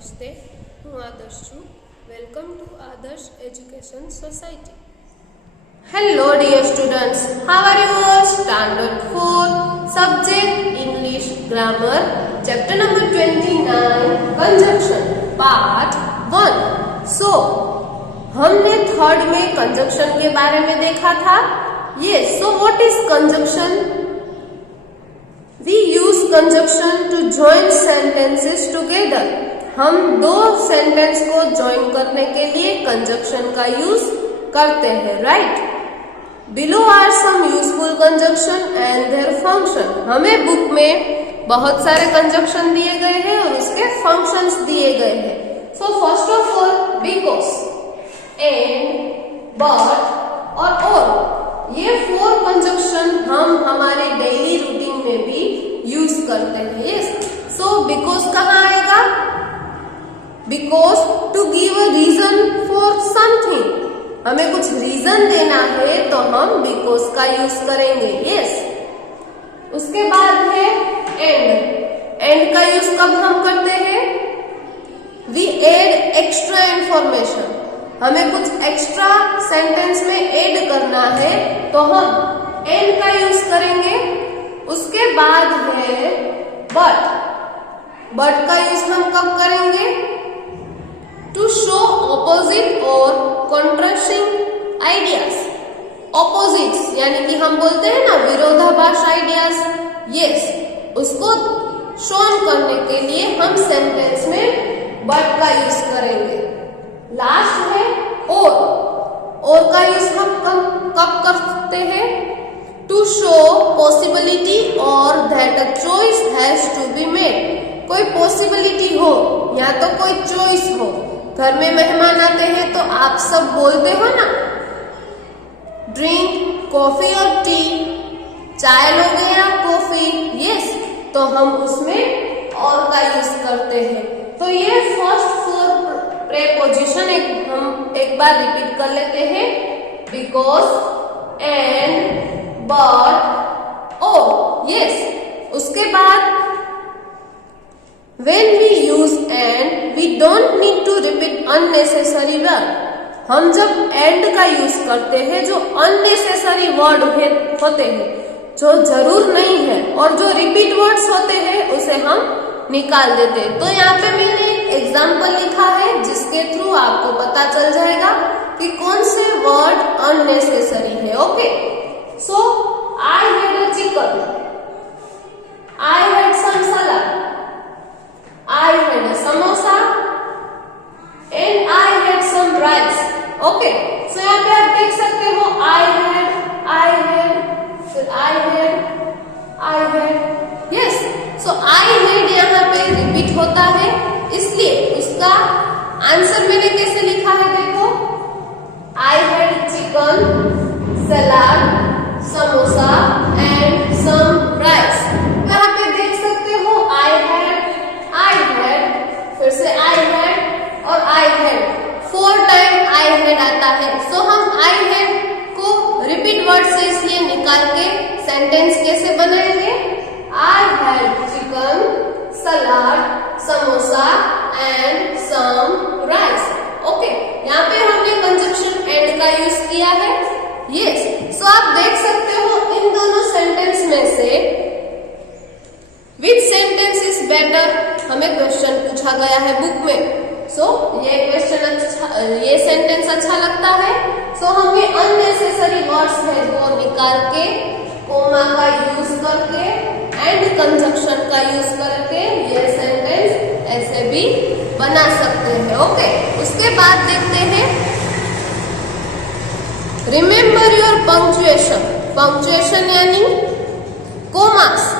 નમસ્તે, હું આદર્શ છું. વેલકમ ટુ આદર્શ education society. Hello dear students, how are you all? Standard 4, subject English Grammar, chapter number 29, Conjunction, part 1. So, हमने third में कंजक्शन के बारे में देखा था. Yes, so what is conjunction? We use conjunction to join sentences together. हम दो sentence को ज्वाइन करने के लिए कंजक्शन का यूज करते हैं, right? Below are some useful conjunction and their function. हमें बुक में बहुत सारे कंजक्शन दिए गए हैं और उसके फंक्शंस दिए गए हैं. So first of all because, and, but और ये 4 कंजक्शन हम हमारे डेली रूटीन में भी यूज करते हैं. यस, सो बिकॉज कहाँ आएगा? Because to give a reason for something. हमें कुछ रीजन देना है तो हम बिकॉज का यूज करेंगे. यस, उसके बाद है एंड. एंड का यूज कब हम करते हैं? We add extra information. हमें कुछ एक्स्ट्रा सेंटेंस में ऐड करना है तो हम एंड का यूज करेंगे. उसके बाद है बट. बट का यूज हम कब करेंगे? टू शो ऑपोजिट और कॉन्ट्रास्टिंग आइडियाज. ऑपोजिट्स यानी कि हम बोलते हैं ना विरोधाभास आइडियाज. यस, उसको शो करने के लिए हम सेंटेंस में बट का यूज करेंगे. लास्ट है और का यूज हम कब कर सकते हैं? टू शो पॉसिबिलिटी और that a choice has to be made. कोई पॉसिबिलिटी हो या तो कोई चॉइस हो. घर में मेहमान आते हैं तो आप सब बोलते हो ना, ड्रिंक कॉफी और टी, चाय लोगे या कॉफी. यस, तो हम उसमें और का यूज करते हैं. तो ये फर्स्ट 4 प्रेपोजिशन हम एक बार रिपीट कर लेते हैं. बिकॉज, एंड, बट, और. यस, उसके बाद when we use and we don't need to repeat unnecessary word. हम जब and का यूज करते हैं जो unnecessary वर्ड होते हैं, जो जरूर नहीं है, और जो रिपीट वर्ड्स होते हैं उसे हम निकाल देते हैं. तो यहाँ पे मैंने एक एग्जाम्पल लिखा है जिसके थ्रू आपको पता चल जाएगा कि कौन से वर्ड अननेसेसरी है. Okay, so I had a chicken, I had some salad, I had a samosa and I had some rice. Okay, so यहाँ पे आप देख सकते हो I had, फिर I had. Yes, so I had यहाँ पे रिपीट होता है, इसलिए उसका आंसर मैंने कैसे लिखा है देखो. I had chicken, salad, samosa and some rice. यहाँ पे देख सकते हो I had, फिर से I had और I had. 4 time I had आता है. सो हम I had को रिपीट वर्ड से इसलिए निकाल के सेंटेंस कैसे बनाएंगे? I had chicken, salad, samosa and some rice. Okay, यहाँ पे हमने कंजक्शन एंड का यूज किया है. यस, सो आप देख सकते हो इन दोनों सेंटेंस में से विच सेंटेंस इज बेटर. हमें क्वेश्चन पूछा गया है बुक में. सो ये क्वेश्चन अच्छा, ये सेंटेंस अच्छा लगता है. सो हमें अननेसेसरी वर्ड्स है वो निकाल के कोमा का यूज करके एंड कंजक्शन का यूज करके ये सेंटेंस ऐसे भी बना सकते हैं. ओके, उसके बाद देखते हैं रिमेम्बर योर पंक्चुएशन. पंक्चुएशन यानी कोमास,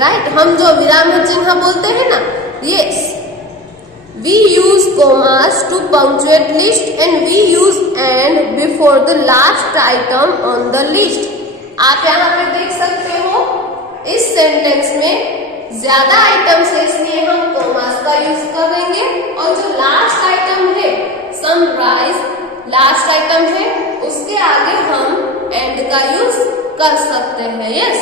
राइट? हम जो विराम चिन्ह बोलते हैं ना, yes, we use commas to punctuate list and we use and before the last item on the list. आप यहाँ पे देख सकते हो इस सेंटेंस में ज्यादा आइटम्स है इसलिए हम कोमास का यूज करेंगे, और जो लास्ट आइटम है सनराइज, लास्ट आइटम है, उसके आगे हम एंड का यूज कर सकते हैं. यस,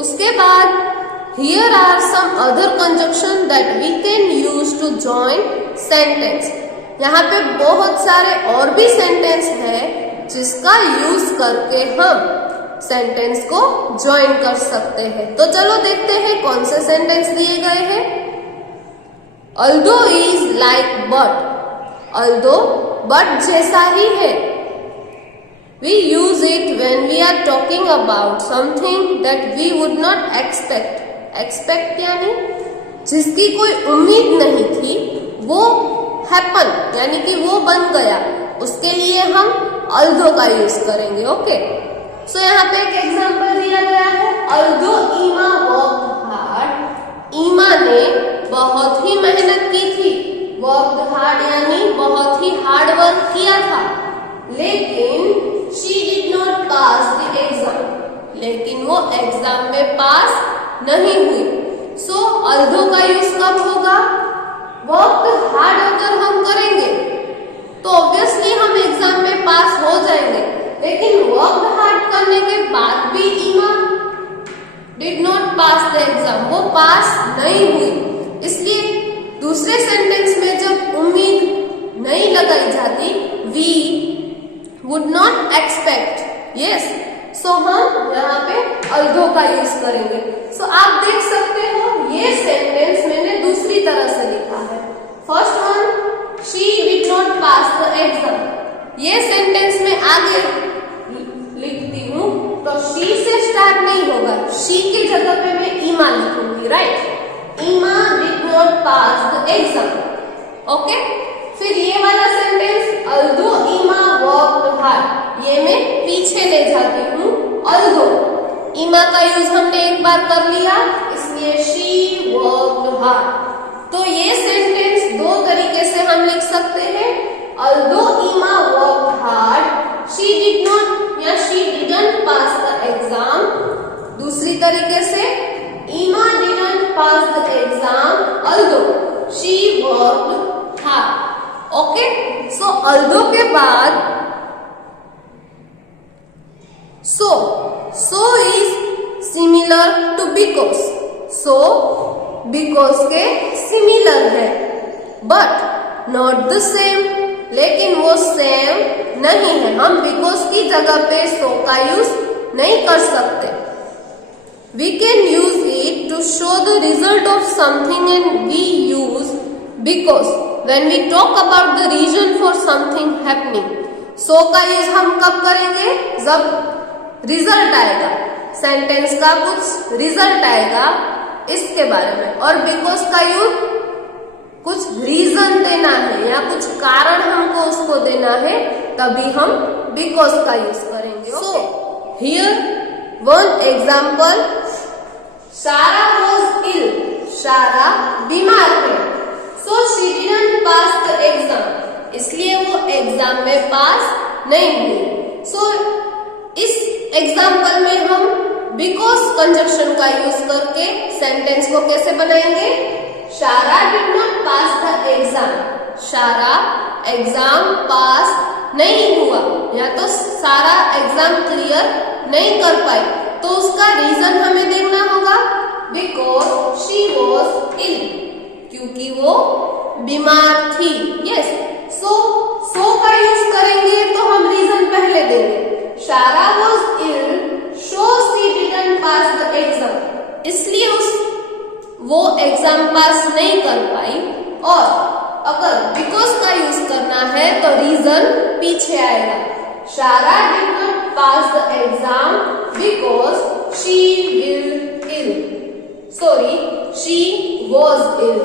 उसके बाद here are some other conjunction that we can use to join sentence. यहाँ पे बहुत सारे और भी सेंटेंस है जिसका यूज करके हम सेंटेंस को ज्वाइन कर सकते हैं। तो चलो देखते हैं कौन से सेंटेंस दिए गए हैं। Although is like but, although but जैसा ही है। We use it when we are talking about something that we would not expect. Expect यानी जिसकी कोई उम्मीद नहीं थी वो happen यानी कि वो बन गया, उसके लिए हम although का यूज करेंगे। ओके, सो यहाँ पे एक एग्जांपल दिया गया है। Although Ima worked hard, ईमा ने बहुत ही मेहनत की थी। वर्कड हार्ड यानी बहुत ही हार्ड वर्क किया था, लेकिन she did not pass the exam, लेकिन वो एग्जाम में पास नहीं हुई। सो although का यूज कब होगा? वर्कड हार्ड अगर हम करेंगे तो ऑब्वियसली हम एग्जाम में पास हो जाएंगे, लेकिन वर्कड हार्ड करने के बाद भी ईमा did not pass the exam, वो पास नहीं हुई। इसलिए दूसरे सेंटेंस में जब उम्मीद नहीं लगाई जाती, we would not expect, yes, so हम यहाँ पे although का यूज करेंगे। सो आप देख सकते हो ये सेंटेंस मैंने दूसरी तरह से लिखा है। First one, she did not pass the exam. ये सेंटेंस में आगे लिखती हूँ तो शी से स्टार्ट नहीं होगा, शी की जगह पे मैं ईमा लिखूंगी, राइट। ईमा did not pass the exam. Okay, फिर ये वाला सेंटेंस although ईमा वर्कड हार्ड, ये मैं पीछे ले जाती हूँ। although ईमा का यूज हमने एक बार कर लिया, इसलिए शी वर्कड हार्ड। तो ये सेंटेंस दो तरीके से हम लिख सकते हैं। although ईमा worked hard, she did not या she didn't pass the exam। दूसरी तरीके से ईमा didn't pass the exam although she worked hard। Okay, so although के बाद so is similar to because। so because के सिमिलर है, but not the same, लेकिन वो सेम नहीं है। हम बिकॉज की जगह पे सो का यूज नहीं कर सकते। We can use it to show the result of something and we use because when we talk about the reason for something happening. So का यूज हम कब करेंगे? जब रिजल्ट आएगा, सेंटेंस का कुछ रिजल्ट आएगा इसके बारे में। और बिकॉज का यूज कुछ रीजन देना है या कुछ कारण हमको उसको देना है, तभी हम बिकॉज का यूज करेंगे। सो हियर वन एग्जाम्पल, सारा वॉज इल, सारा बीमार है। सो she didn't pass the exam, इसलिए वो एग्जाम में पास नहीं हुई। सो इस एग्जाम्पल में हम बिकॉज कंजक्शन का यूज करके सेंटेंस को कैसे बनाएंगे? शारा did not pass the exam, शारा एग्जाम पास नहीं हुआ या तो सारा एग्जाम क्लियर नहीं कर पाई, तो उसका रीजन हमें देखना होगा। बिकॉज शी वॉज इल, क्योंकि वो बीमार थी। यस, सो का यूज करेंगे तो हम रीजन पहले देंगे। Sarah was ill, so she didn't pass the exam, इसलिए वो एग्जाम पास नहीं कर पाई। और अगर बिकॉज का यूज करना है तो रीजन पीछे आएगा। Sarah did not pass the exam because she was ill.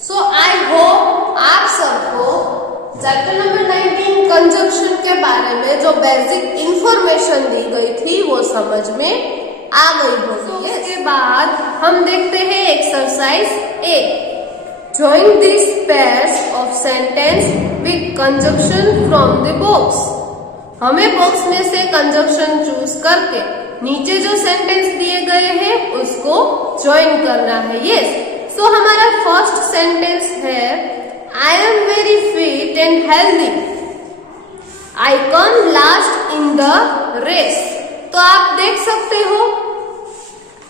So I hope आप सबको चैप्टर नंबर 19 कंजक्शन के बारे में जो बेसिक इंफॉर्मेशन दी गई थी वो समझ में आ गई होगी। इसके बाद हम देखते हैं exercise A, join this pairs of sentence with conjunction from the box. हमें बॉक्स में से कंजक्शन चूज करके नीचे जो सेंटेंस दिए गए हैं उसको ज्वाइन करना है। यस, सो हमारा फर्स्ट सेंटेंस है I am very fit and healthy। I come last in the race. तो आप देख सकते हो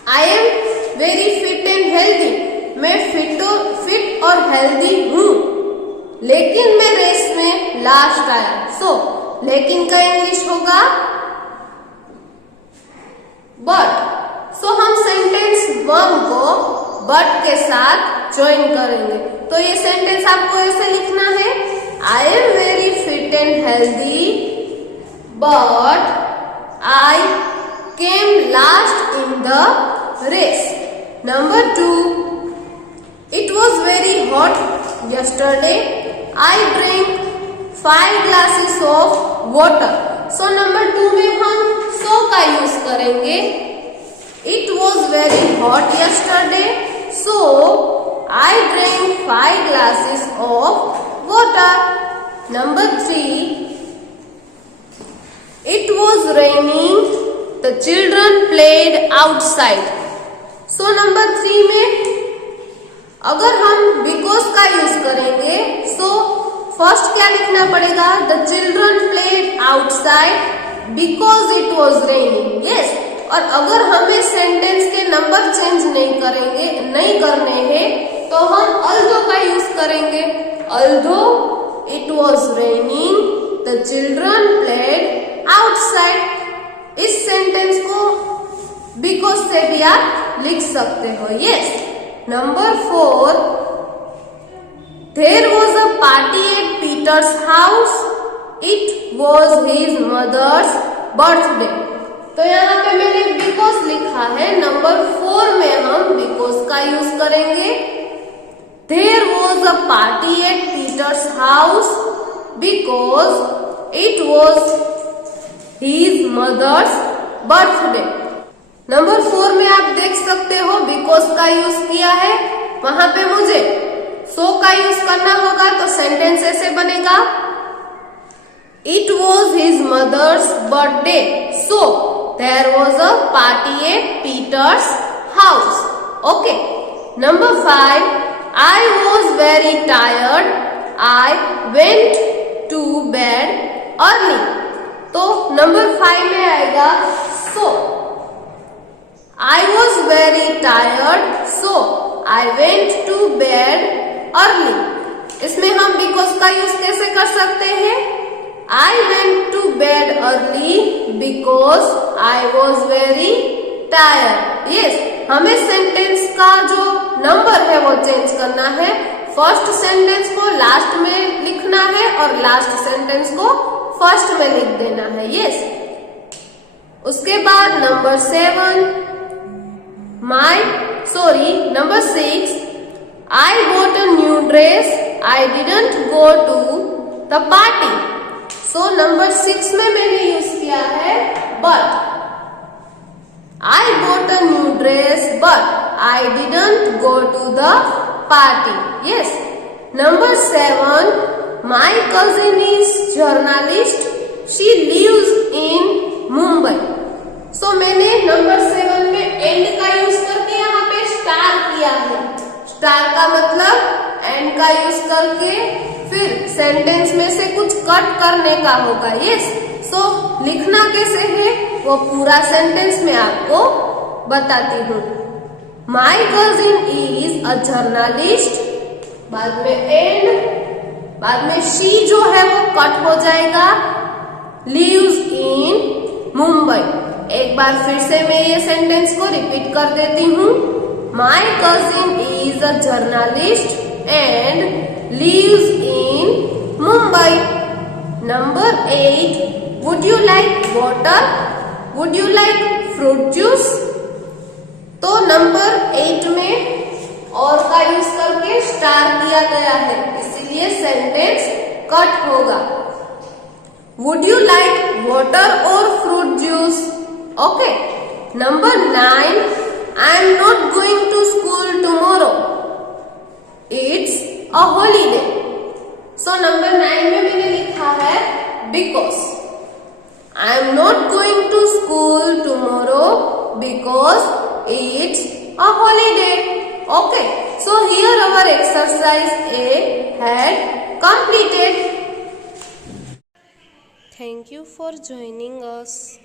I am very fit and healthy. मैं फिट और हेल्दी हूँ, लेकिन मैं रेस में लास्ट आया. सो लेकिन का इंग्लिश होगा बट. सो हम सेंटेंस 1 को बट के साथ ज्वाइन करेंगे. तो ये सेंटेंस आपको ऐसे लिखना है, I am very fit and healthy but I came last in the race. Number 2, it was very hot yesterday I drink 5 glasses of water. So number 2 में हम सो का यूज करेंगे. It was very hot yesterday so I drank 5 glasses of water. Number 3, it was raining. The children played outside. So number 3 में अगर हम because का use करेंगे, so first क्या लिखना पड़ेगा, the children played outside because it was raining. Yes. और अगर हमें सेंटेंस के नंबर चेंज नहीं करने हैं, तो हम अल्दो का यूज करेंगे. Although it was raining the children played outside. इस सेंटेंस को बिकॉज से भी आप लिख सकते हो. Yes. Number 4, there was a party at Peter's house. It was his mother's birthday. तो यहाँ पे मैंने बिकॉज लिखा है. नंबर 4 में हम बिकॉज का यूज करेंगे. There was a party at Peter's house because it was his mother's birthday. Number 4 में आप देख सकते हो बिकॉज का यूज किया है. वहां पे मुझे सो का यूज करना होगा, तो सेंटेंस ऐसे बनेगा, it was his mother's birthday so there was a party at Peter's house. Okay. Number 5, I was very tired. I went to bed early. तो नंबर 5 में आएगा so. I was very tired, so I went to bed early. इसमें हम because का use कैसे कर सकते हैं, I went to bed early because I was very tired. Yes, हमें सेंटेंस का जो नंबर है वो चेंज करना है. फर्स्ट सेंटेंस को लास्ट में लिखना है और लास्ट सेंटेंस को फर्स्ट में लिख देना है. यस. उसके बाद number 7, number 6, I bought a new dress. I didn't go to the party. So number 6 में मैंने यूज किया है but. I bought a new dress but I didn't go to the party. Yes. Number 7, my cousin is journalist. She lives in Mumbai. So मैंने number 7 में and का use करके यहाँ पे स्टार किया है. स्टार का मतलब एंड का यूज करके फिर सेंटेंस में से कुछ कट करने का होगा. यस. सो लिखना कैसे है वो पूरा सेंटेंस में आपको बताती हूँ. माई कजिन इज अ जर्नलिस्ट, बाद में एंड, बाद में शी जो है वो कट हो जाएगा, लिव्स इन मुंबई. एक बार फिर से मैं ये सेंटेंस को रिपीट कर देती हूँ. माई cousin is a journalist and lives in Mumbai. Number 8, would you like water? Would you like fruit juice? तो नंबर 8 में और का यूज करके स्टार किया गया है, इसीलिए सेंटेंस कट होगा. Would you like water or fruit juice? Okay. Number 9, I am not going to school tomorrow. It's a holiday. So number 9 में मैंने लिखा है because. I am not going to school tomorrow because it's a holiday. Okay. So here our exercise A had completed. Thank you for joining us.